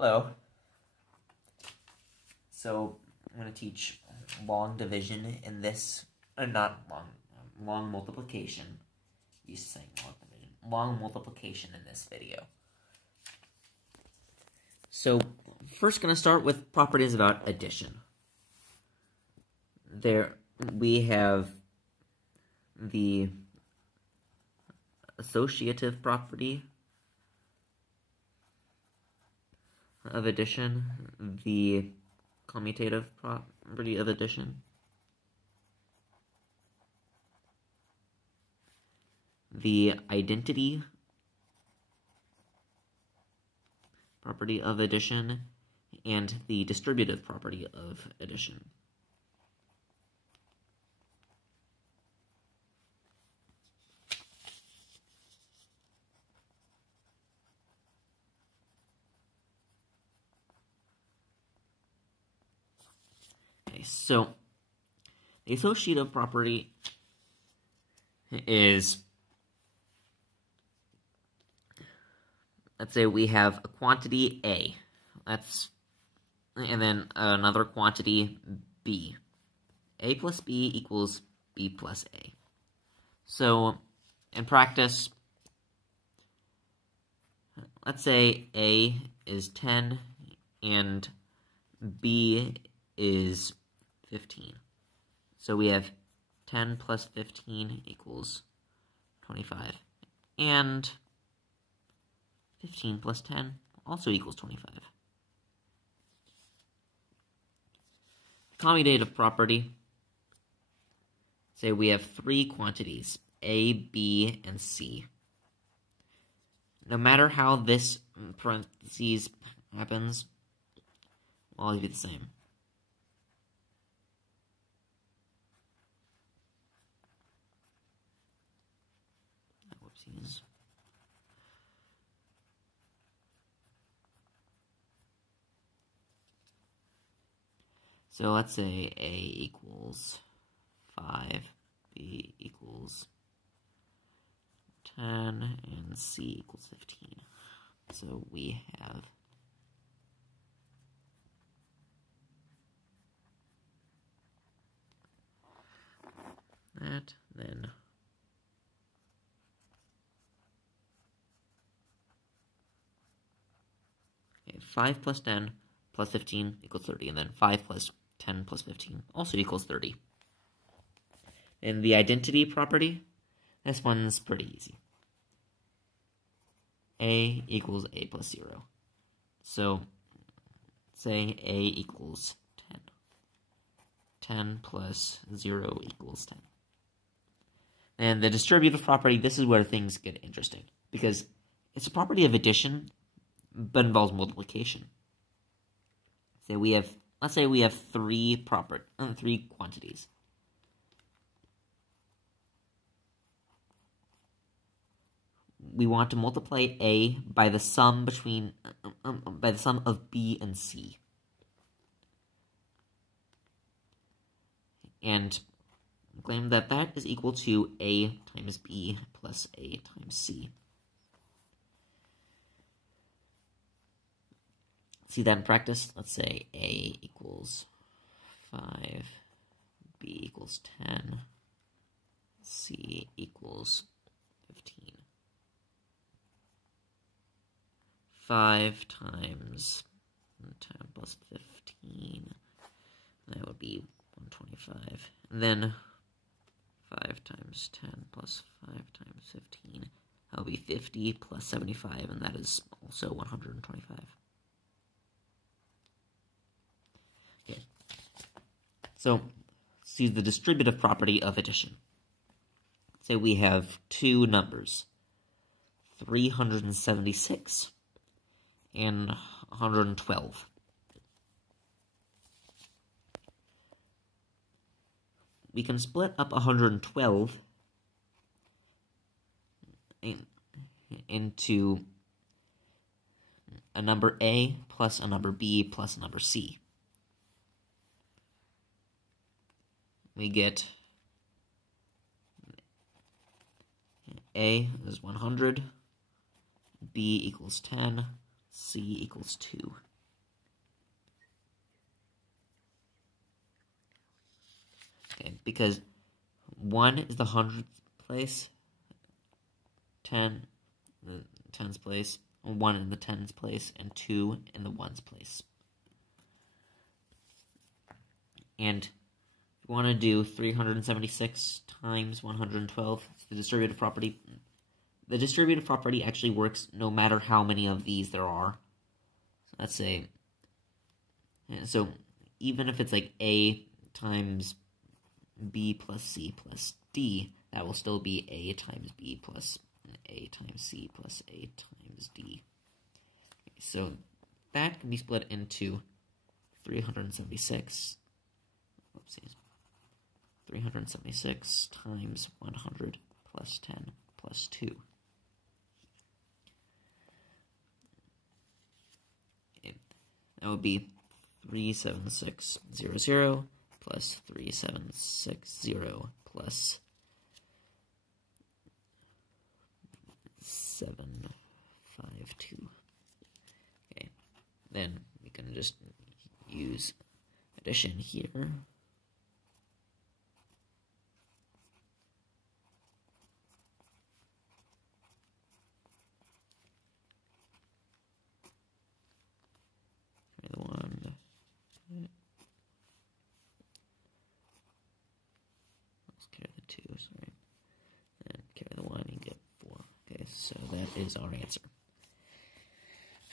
Hello. So I'm going to teach long division in this, not long multiplication. Used to saying long division. Long multiplication in this video. So first going to start with properties about addition. There we have the associative property of addition, the commutative property of addition, the identity property of addition, and the distributive property of addition. So, the associative property is, let's say we have a quantity A, and then another quantity B. A plus B equals B plus A. So, in practice, let's say A is 10 and B is 15. So we have 10 plus 15 equals 25. And 15 plus 10 also equals 25. Commutative property. Say we have three quantities, A, B, and C. No matter how this parentheses happens, will always be the same. Whoopsies. So let's say A equals 5, B equals 10, and C equals 15. So we have that, then 5 plus 10 plus 15 equals 30, and then 5 plus 10 plus 15 also equals 30. And the identity property, this one's pretty easy. A equals A plus 0. So, say A equals 10. 10 plus 0 equals 10. And the distributive property, this is where things get interesting, because it's a property of addition, but involves multiplication. So let's say we have three quantities. We want to multiply A by the sum of B and C, and claim that that is equal to A times B plus A times C. See that in practice? Let's say A equals 5, B equals 10, C equals 15. 5 times 10 plus 15, that would be 125. And then 5 times 10 plus 5 times 15, that would be 50 plus 75, and that is also 125. Okay. So, see the distributive property of addition. Say we have two numbers, 376 and 112. We can split up 112 into a number A plus a number B plus a number C. We get A is 100, B equals 10, C equals 2. Okay, because 1 is the hundredths place, 10 the tens place, 1 in the tens place, and 2 in the ones place. And if you want to do 376 times 112, it's the distributive property. The distributive property actually works no matter how many of these there are. So let's say, so even if it's like A times B plus C plus D, that will still be A times B plus A times C plus A times D. Okay, so that can be split into 376. Oopsies. 376 times 100 plus 10 plus 2. That would be 37600 plus 3760 plus 752. Okay, then we can just use addition here. The 1. Let's carry the 2, sorry. And carry the 1 and get 4. Okay, so that is our answer.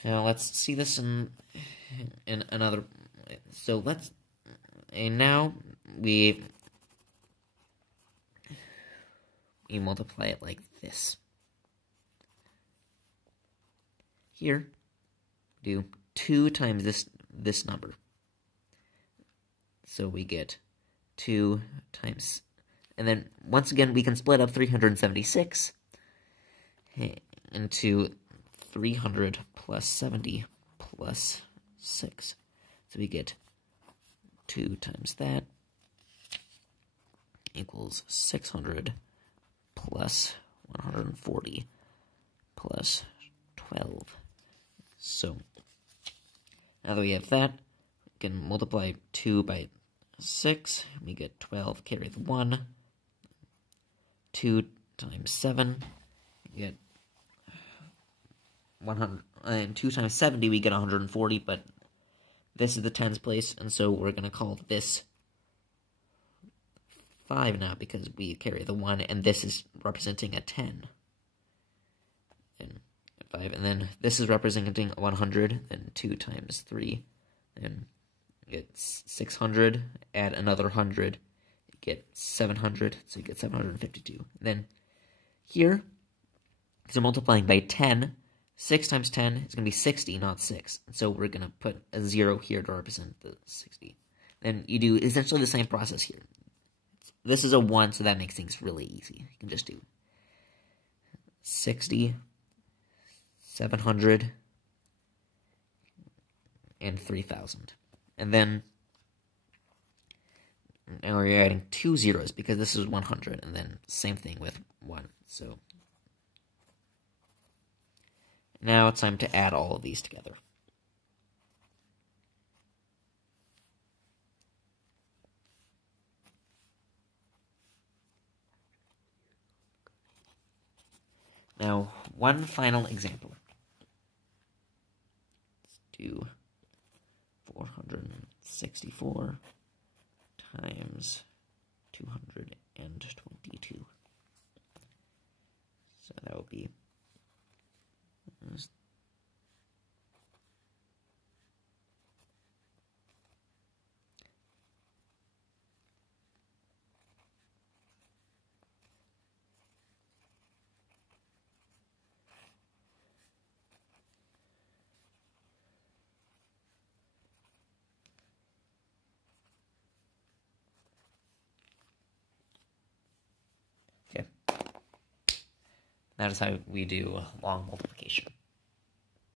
Now let's see this in another. So let's, and now we multiply it like this. Here, do 2 times this number. So we get 2 times, and then once again we can split up 376 into 300 plus 70 plus 6. So we get 2 times that equals 600 plus 140 plus 12. So now that we have that, we can multiply 2 by 6. We get 12, carry the 1. 2 times 7, we get 100. And 2 times 70, we get 140, but this is the tens place, and so we're going to call this 5 now, because we carry the 1, and this is representing a 10. And 5, and then this is representing 100, then 2 times 3, then it's 600, add another 100, you get 700, so you get 752. And then here, because we're multiplying by 10, 6 times 10 is going to be 60, not 6. And so we're going to put a 0 here to represent the 60. Then you do essentially the same process here. This is a 1, so that makes things really easy. You can just do 60, 700, and 3,000. And then now we're adding 2 zeros because this is 100, and then same thing with 1. So now it's time to add all of these together. Now, one final example. Let's do 464 times 222. So that would be that is how we do long multiplication.